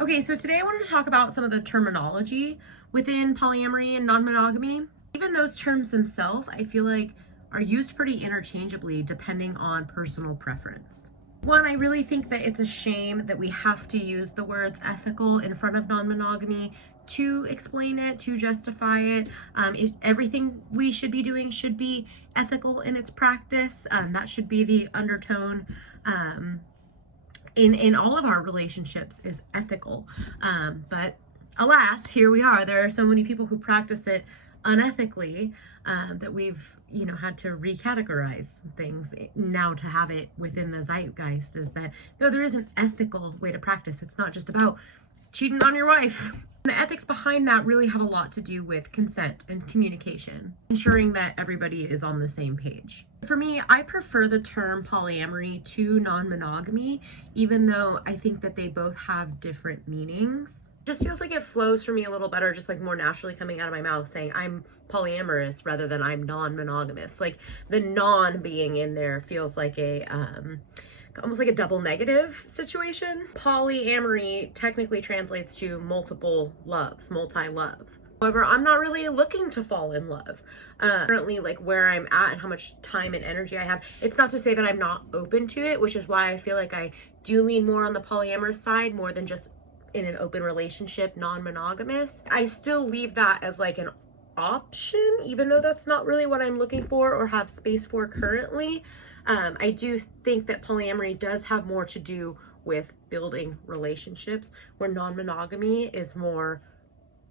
Okay, so today I wanted to talk about some of the terminology within polyamory and non-monogamy. Even those terms themselves, I feel like are used pretty interchangeably depending on personal preference. One, I really think that it's a shame that we have to use the words ethical in front of non-monogamy to explain it, to justify it. Everything we should be doing should be ethical in its practice. That should be the undertone in all of our relationships is ethical. But alas, here we are. There are so many people who practice it unethically that we've had to recategorize things now to have it within the zeitgeist is that no, there is an ethical way to practice. It's not just about cheating on your wife. The ethics behind that really have a lot to do with consent and communication, ensuring that everybody is on the same page. For me, I prefer the term polyamory to non-monogamy, even though I think that they both have different meanings. It just feels like it flows for me a little better, just like more naturally coming out of my mouth saying I'm polyamorous rather than I'm non-monogamous. Like the non being in there feels like a almost like a double negative situation. Polyamory technically translates to multiple loves, multi-love. However, I'm not really looking to fall in love. Currently, like where I'm at and how much time and energy I have, it's not to say that I'm not open to it, which is why I feel like I do lean more on the polyamorous side more than just in an open relationship, non-monogamous. I still leave that as like an option, even though that's not really what I'm looking for or have space for currently. I do think that polyamory does have more to do with building relationships, where non-monogamy is more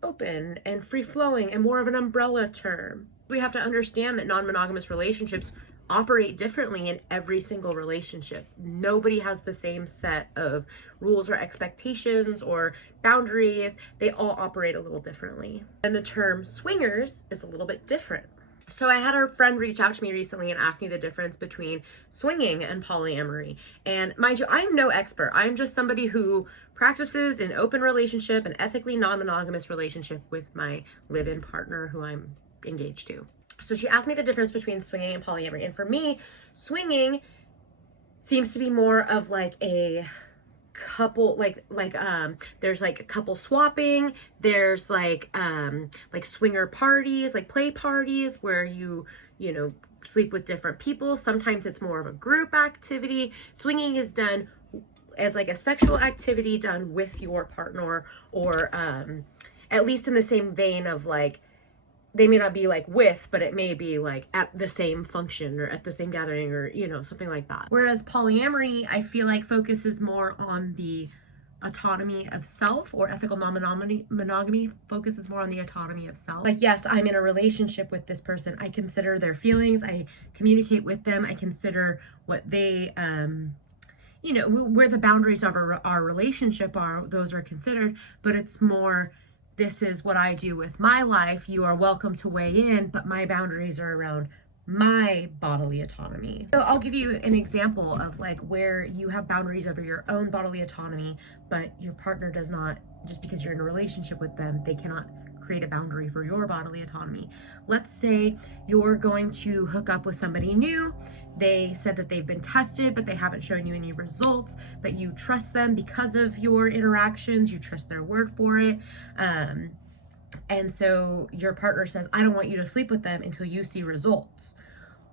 open and free-flowing and more of an umbrella term. We have to understand that non-monogamous relationships operate differently in every single relationship. Nobody has the same set of rules or expectations or boundaries. They all operate a little differently. And the term swingers is a little bit different. So I had a friend reach out to me recently and ask me the difference between swinging and polyamory. And mind you, I'm no expert. I'm just somebody who practices an open relationship, an ethically non-monogamous relationship with my live-in partner who I'm engaged to. So she asked me the difference between swinging and polyamory. And for me, swinging seems to be more of like a couple, there's like couple swapping, there's like swinger parties, like play parties where you sleep with different people. Sometimes it's more of a group activity. Swinging is done as like a sexual activity done with your partner, or at least in the same vein of like, they may not be like with, but it may be like at the same function or at the same gathering or, something like that. Whereas polyamory, I feel like focuses more on the autonomy of self, or ethical non-monogamy focuses more on the autonomy of self. Like, yes, I'm in a relationship with this person. I consider their feelings. I communicate with them. I consider what they, where the boundaries of our relationship are, those are considered, but it's more, this is what I do with my life. You are welcome to weigh in, but my boundaries are around my bodily autonomy. So I'll give you an example of like where you have boundaries over your own bodily autonomy, but your partner does not. Just because you're in a relationship with them, they cannot create a boundary for your bodily autonomy. Let's say you're going to hook up with somebody new. They said that they've been tested, but they haven't shown you any results, but you trust them because of your interactions. You trust their word for it. And so your partner says, I don't want you to sleep with them until you see results.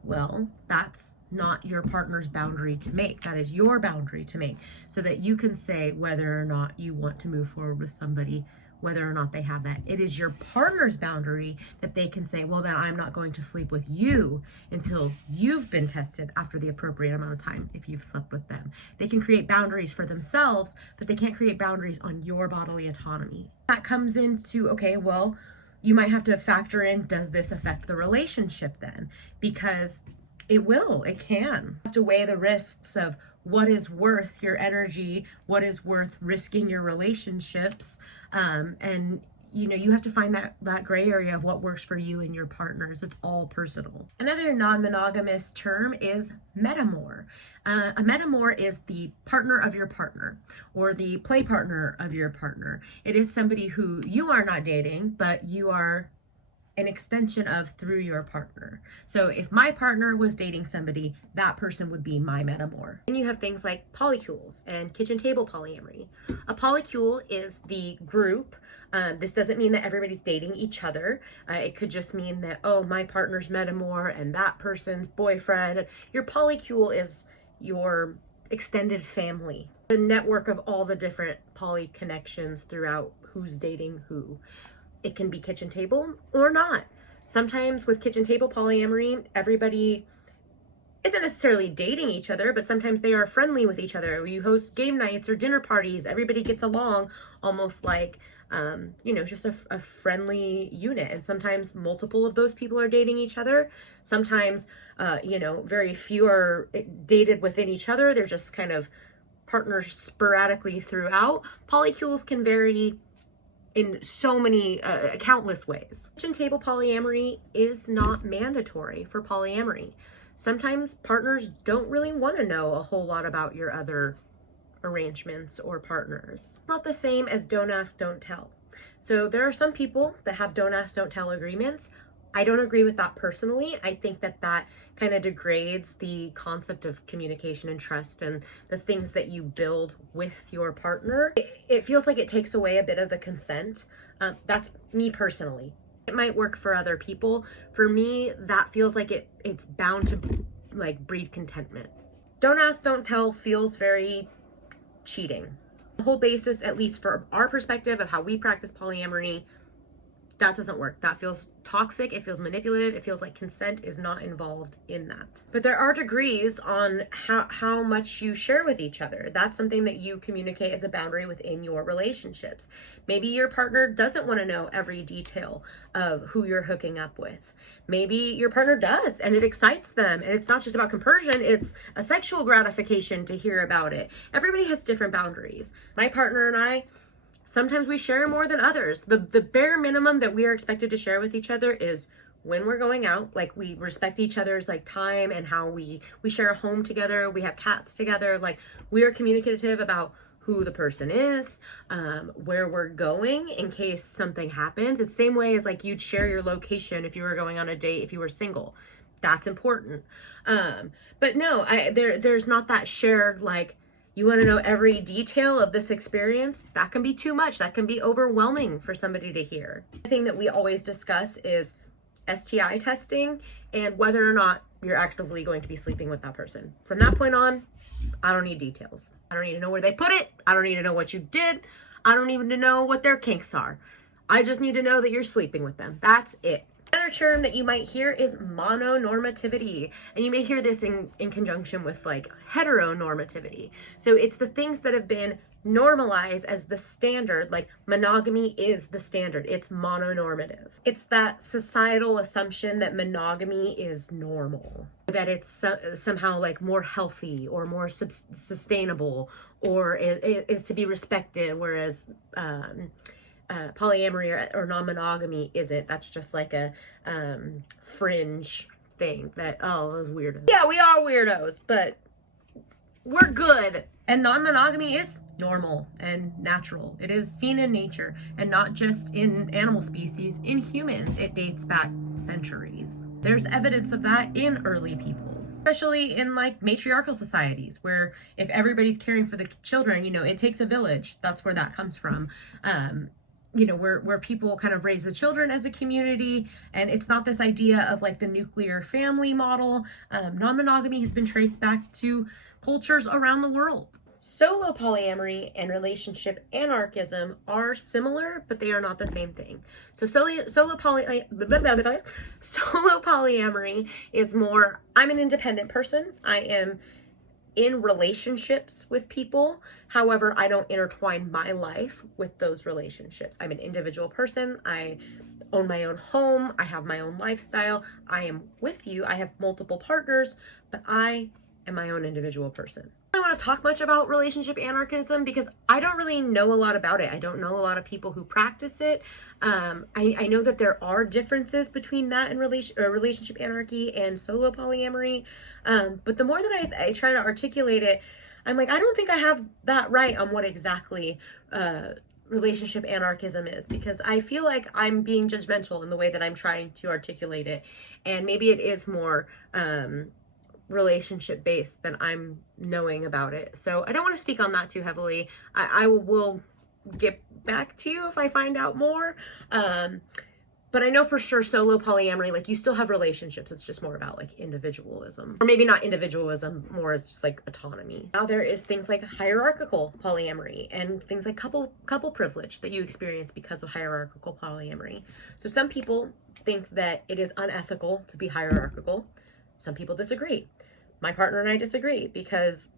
Well, that's not your partner's boundary to make. That is your boundary to make, so that you can say whether or not you want to move forward with somebody, whether or not they have that. It is your partner's boundary that they can say, well, then I'm not going to sleep with you until you've been tested after the appropriate amount of time if you've slept with them. They can create boundaries for themselves, but they can't create boundaries on your bodily autonomy. That comes into, okay, well, you might have to factor in, does this affect the relationship then? Because it will, it can. You have to weigh the risks of what is worth your energy, what is worth risking your relationships, and you have to find that gray area of what works for you and your partners. It's all personal. Another non-monogamous term is metamor. A metamor is the partner of your partner, or the play partner of your partner. It is somebody who you are not dating, but you are an extension of through your partner. So if my partner was dating somebody, that person would be my metamor. Then you have things like polycules and kitchen table polyamory. A polycule is the group. This doesn't mean that everybody's dating each other. It could just mean that, oh, my partner's metamor and that person's boyfriend. Your polycule is your extended family, the network of all the different poly connections throughout who's dating who. It can be kitchen table or not. Sometimes with kitchen table polyamory, everybody isn't necessarily dating each other, but sometimes they are friendly with each other. You host game nights or dinner parties. Everybody gets along almost like, just a friendly unit. And sometimes multiple of those people are dating each other. Sometimes, very few are dated within each other. They're just kind of partners sporadically throughout. Polycules can vary in so many countless ways. Kitchen table polyamory is not mandatory for polyamory. Sometimes partners don't really want to know a whole lot about your other arrangements or partners. Not the same as don't ask, don't tell. So there are some people that have don't ask, don't tell agreements. I don't agree with that personally. I think that kind of degrades the concept of communication and trust and the things that you build with your partner. It feels like it takes away a bit of the consent. That's me personally. It might work for other people. For me, that feels like it's bound to breed contentment. Don't ask, don't tell feels very cheating. The whole basis, at least for our perspective of how we practice polyamory, that doesn't work. That feels toxic. It feels manipulative. It feels like consent is not involved in that. But there are degrees on how much you share with each other. That's something that you communicate as a boundary within your relationships. Maybe your partner doesn't want to know every detail of who you're hooking up with. Maybe your partner does, and it excites them. And it's not just about compersion. It's a sexual gratification to hear about it. Everybody has different boundaries. My partner and I, sometimes we share more than others. The bare minimum that we are expected to share with each other is when we're going out. Like, we respect each other's time and how we share a home together. We have cats together. We are communicative about who the person is, where we're going in case something happens. It's the same way as you'd share your location if you were going on a date if you were single. That's important. But no, there's not that shared you want to know every detail of this experience. That can be too much. That can be overwhelming for somebody to hear. The thing that we always discuss is STI testing and whether or not you're actively going to be sleeping with that person. From that point on, I don't need details. I don't need to know where they put it. I don't need to know what you did. I don't even need to know what their kinks are. I just need to know that you're sleeping with them. That's it. Another term that you might hear is mononormativity, and you may hear this in conjunction with heteronormativity. So it's the things that have been normalized as the standard, monogamy is the standard. It's mononormative. It's that societal assumption that monogamy is normal, that it's somehow more healthy or more sustainable, or is to be respected, whereas polyamory or non-monogamy isn't. That's just a fringe thing that, oh, those weirdos. Yeah, we are weirdos, but we're good. And non-monogamy is normal and natural. It is seen in nature, and not just in animal species. In humans, it dates back centuries. There's evidence of that in early peoples, especially in matriarchal societies, where if everybody's caring for the children, it takes a village. That's where that comes from. Where people kind of raise the children as a community, and it's not this idea of the nuclear family model. Non-monogamy has been traced back to cultures around the world. Solo polyamory and relationship anarchism are similar, but they are not the same thing. So solo polyamory is more, I'm an independent person. I am in relationships with people. However, I don't intertwine my life with those relationships. I'm an individual person. I own my own home. I have my own lifestyle. I am with you. I have multiple partners, but I am my own individual person. I don't want to talk much about relationship anarchism because I don't really know a lot about it. I don't know a lot of people who practice it. I know that there are differences between that and relationship anarchy and solo polyamory. But the more that I try to articulate it, I'm I don't think I have that right on what exactly relationship anarchism is, because I feel like I'm being judgmental in the way that I'm trying to articulate it, and maybe it is more relationship based than I'm knowing about it. So I don't want to speak on that too heavily. I will get back to you if I find out more. But I know for sure solo polyamory, like, you still have relationships. It's just more about like individualism, or maybe not individualism, more as just like autonomy. Now there is things like hierarchical polyamory and things like couple privilege that you experience because of hierarchical polyamory. So some people think that it is unethical to be hierarchical. Some people disagree. My partner and I disagree, because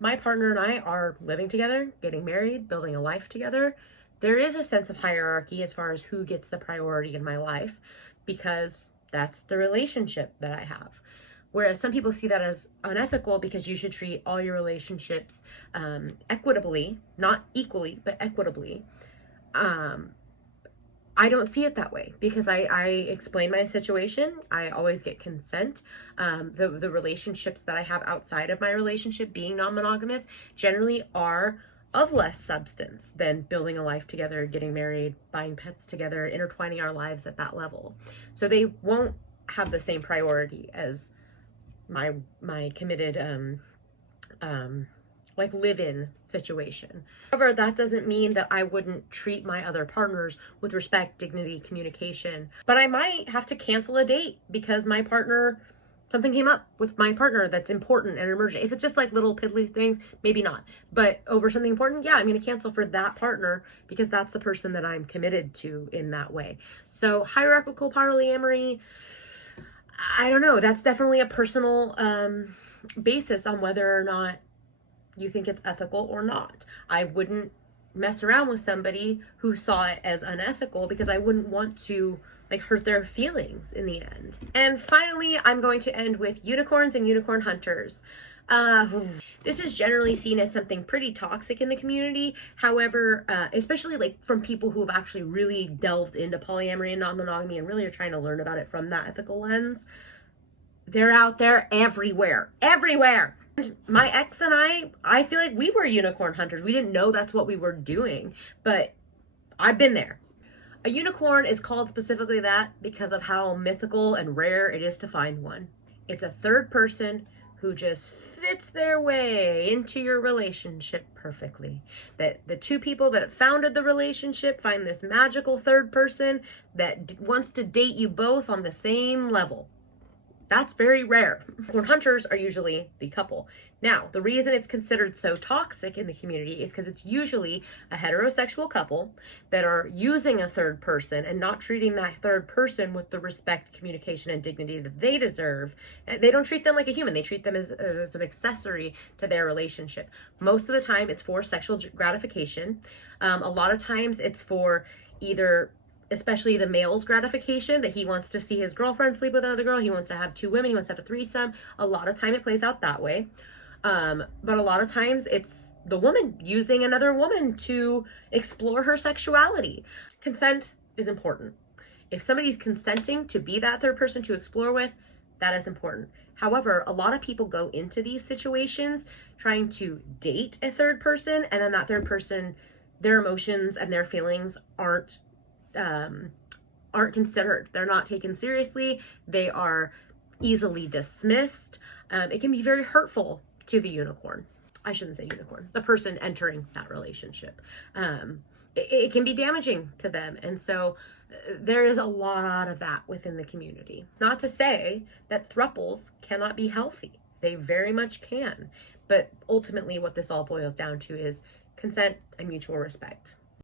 my partner and I are living together, getting married, building a life together. There is a sense of hierarchy as far as who gets the priority in my life, because that's the relationship that I have. Whereas some people see that as unethical, because you should treat all your relationships equitably, not equally, but equitably. I don't see it that way, because I explain my situation. I always get consent. The relationships that I have outside of my relationship, being non-monogamous, generally are of less substance than building a life together, getting married, buying pets together, intertwining our lives at that level. So they won't have the same priority as my committed like live-in situation. However, that doesn't mean that I wouldn't treat my other partners with respect, dignity, communication. But I might have to cancel a date because something came up with my partner that's important and emergent. If it's just like little piddly things, maybe not. But over something important, yeah, I'm going to cancel for that partner, because that's the person that I'm committed to in that way. So hierarchical polyamory, I don't know. That's definitely a personal basis on whether or not you think it's ethical or not. I wouldn't mess around with somebody who saw it as unethical, because I wouldn't want to like hurt their feelings in the end. And finally, I'm going to end with unicorns and unicorn hunters. This is generally seen as something pretty toxic in the community. However, especially like from people who have actually really delved into polyamory and non-monogamy and really are trying to learn about it from that ethical lens, they're out there everywhere. And my ex and I feel like we were unicorn hunters. We didn't know that's what we were doing, but I've been there. A unicorn is called specifically that because of how mythical and rare it is to find one. It's a third person who just fits their way into your relationship perfectly. That the two people that founded the relationship find this magical third person that wants to date you both on the same level. That's very rare. Unicorn hunters are usually the couple. Now, the reason it's considered so toxic in the community is because it's usually a heterosexual couple that are using a third person and not treating that third person with the respect, communication, and dignity that they deserve. They don't treat them like a human. They treat them as an accessory to their relationship. Most of the time, it's for sexual gratification. A lot of times, it's for either, especially the male's gratification, that he wants to see his girlfriend sleep with another girl. He wants to have two women. He wants to have a threesome. A lot of time it plays out that way. But a lot of times it's the woman using another woman to explore her sexuality. Consent is important. If somebody's consenting to be that third person to explore with, that is important. However, a lot of people go into these situations trying to date a third person, and then that third person, their emotions and their feelings aren't considered. They're not taken seriously. They are easily dismissed. It can be very hurtful to the unicorn. I shouldn't say unicorn, the person entering that relationship. It can be damaging to them. And so there is a lot of that within the community. Not to say that thruples cannot be healthy. They very much can. But ultimately what this all boils down to is consent and mutual respect.